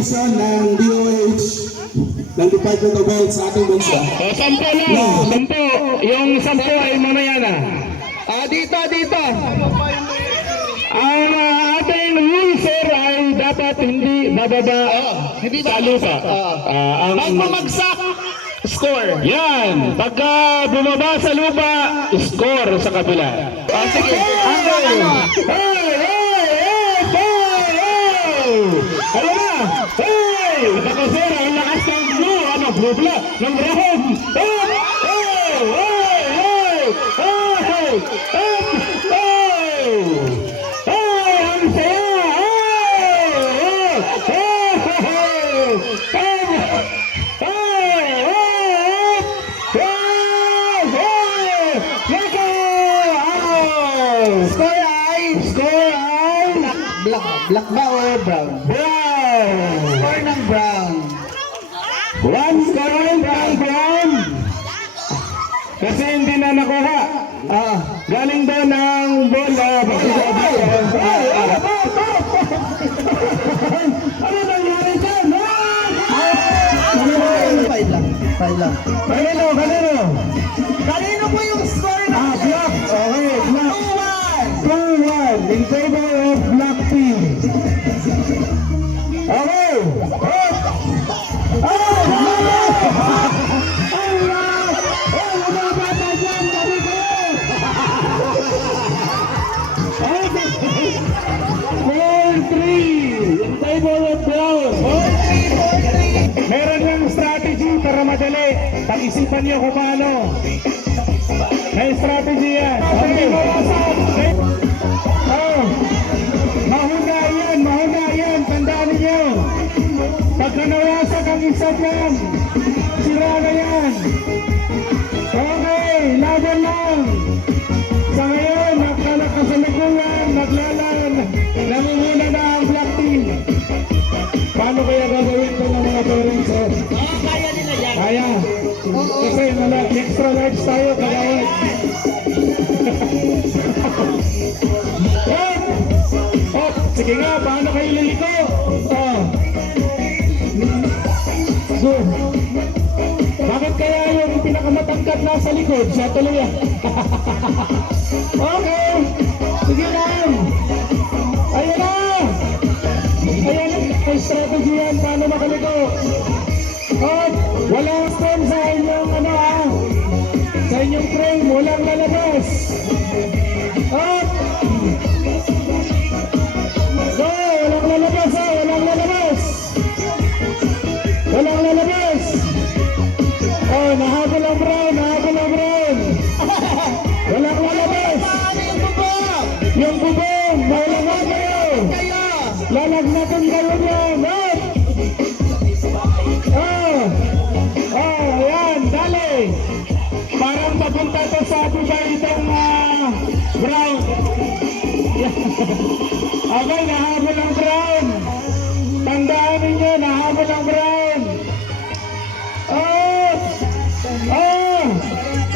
graduation ng DOH ng Department of Health sa ating bansa. Sampo lang, sampo. Yung sampo ay mamaya na. Dito. Ang ating rule, sir, ay dapat hindi bababa sa lupa. Pag bumagsak, score. Yan. Pagka bumaba sa lupa, score sa kabila. Sige. Ano na? Hey! Ako, sir, ang lakas ng blue. Ano? Blue black. Ng brown. Black ba or brown? Brown! Score ng brown. One score brown! Kasi hindi na nakuha. Galing doon ng bola. Ano nangyari dyan? Five lang. Kanino po yung score ng Black. Okay, black. 2-1 in favor of black team. Okay. Meron ng strategy para madali. Pag-isipan nyo kung paano. May strategy yan. Mahuna yan. Tandaan ninyo. Pagka nawasak ang isa dyan, sira na yan. Okay, laban lang. Sa ngayon, kasalikuyan, namumuna na ang black team. Paano kaya gagawin ko ng mga parents? Kaya nila yan. Kaya. Kasi extra large tayo, kaya sige nga, paano kayo liliko? Good. Bakit kaya yung pinakamatangkad nasa likod? Siya tuloy yan. Okay. Sige lang. Ayan na. May strategy yan. Paano makaliko? Walang stem sa inyong sa inyong frame. Walang lalabas. Walang lalabas. Nahabol ang brown. Walang lalabas. Yung bubong, maulaman kayo. Lalagnatin kayo niyan. Ayan, dali. Parang papunta to sa buba itong brown. Okay, nahabol ang brown. Tandaan ninyo, nahabol ang brown.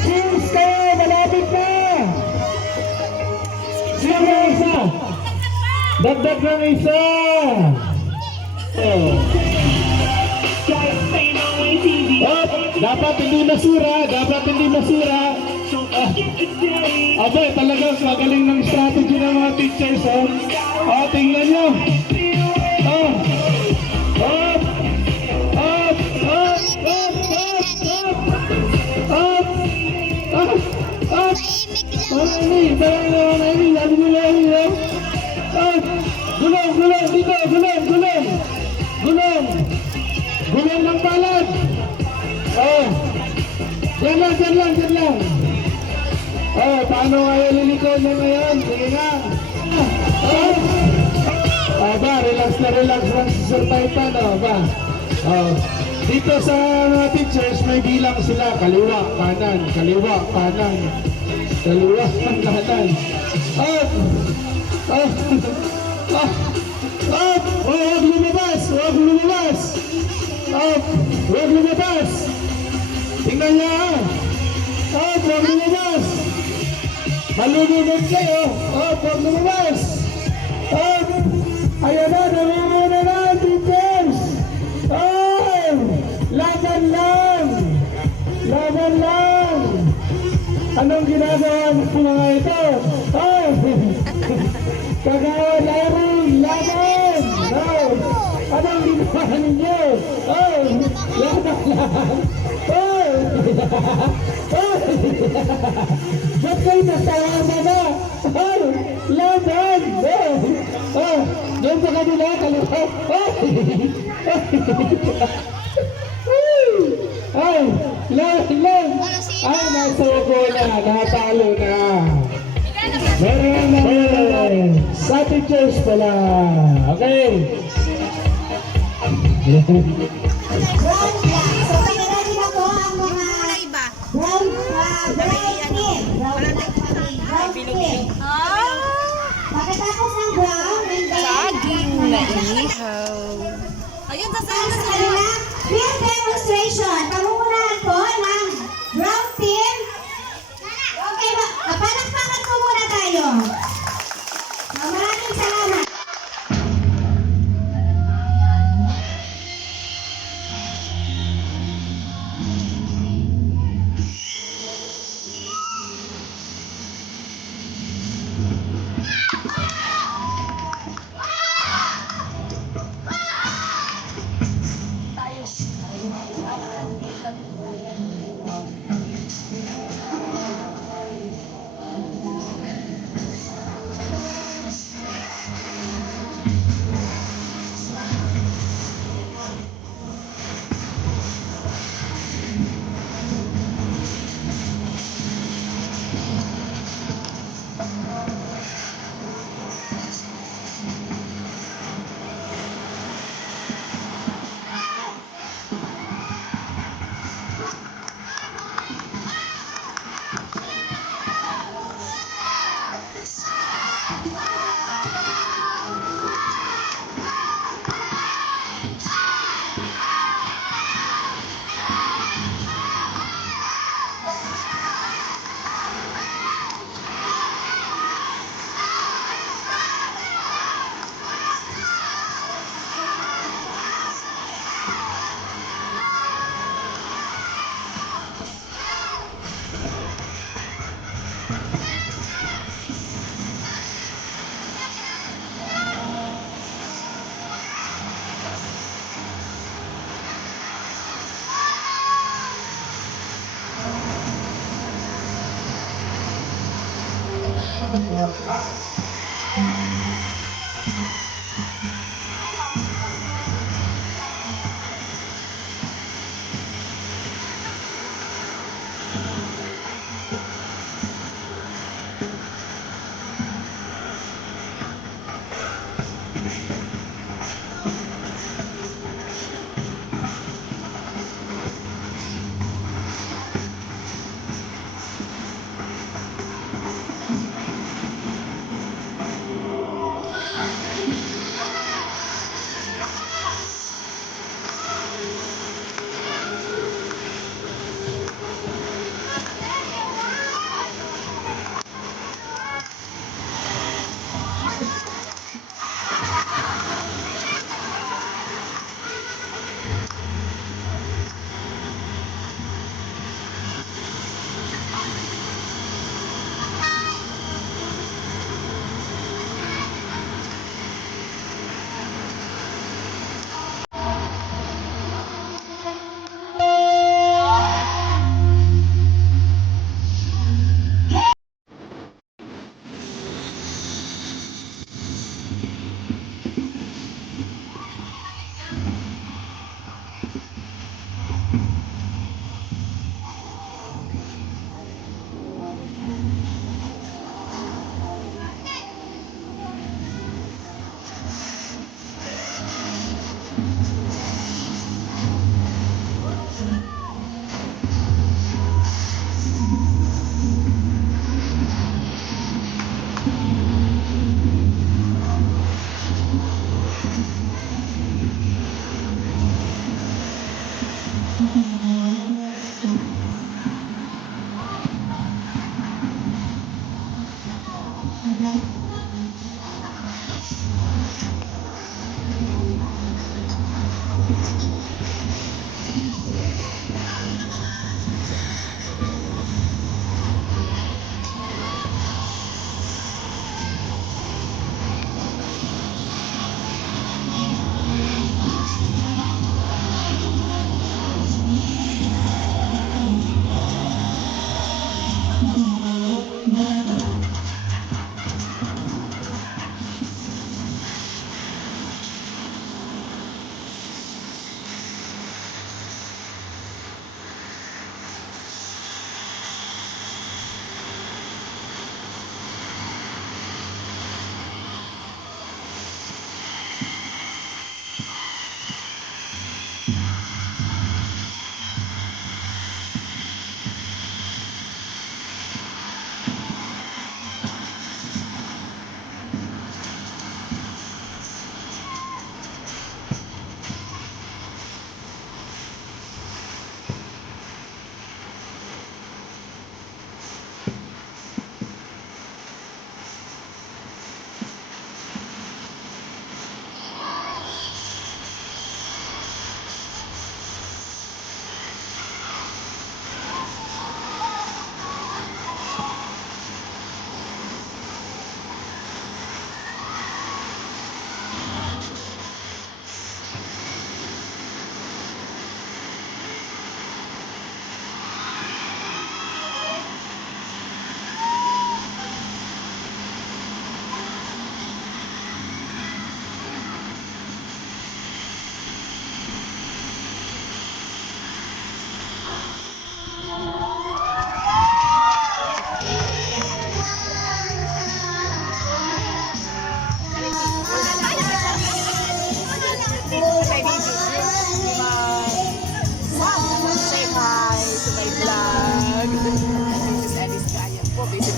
Cheers kayo, malapit na. Sino na isa? Dagdag ng isa. Dapat hindi masira. Abay, talagang magaling ng strategy ng mga teachers. Tingnan nyo. Gulong ng balat. Diyan lang. Paano kayo liliko na ngayon? Sige nga. Relax lang si Sir Titan. Dito sa mga teachers, may bilang sila. Kaliwa, kanan. Huwag lumabas. Tingnan niya. Huwag lumabas. Malulunod kayo. Huwag lumabas. Ayan na, namumuna na, teachers. ginagawa ng mga ito? Oh! Kagawa Larry, laban! Oh! Anong ginawa ninyo? Oh! Laban lang! Oh! Oh! Ba't kayo nagtawa na? Oh! Laban! Oh! Oh! Doon sa kanila, kaliwa! Oh! Ay! Lang! Ay, nasa ko na! Natalo na! Meron na! Sa teachers pala! Okay! So, pinarali na po ang mga brown team. Brown team. Pagkatapos ng brown, and then, Saging na inihaw. Ayun, sa kanila, field demonstration. Pangungunahan po ng brown team. Okay, palakpakan po muna tayo. Maraming salamat.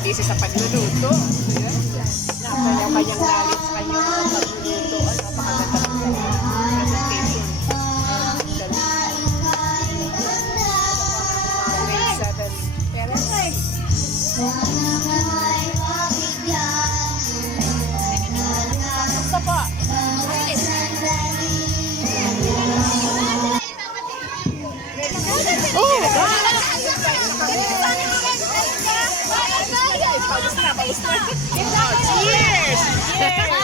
busy sa pagluluto. Ayan. Kanyang-kanyang knowledge sa kanyang mga pagluluto. Napakaganda po presentation. Grade 7 parents. Basta po. Cheers! Cheers!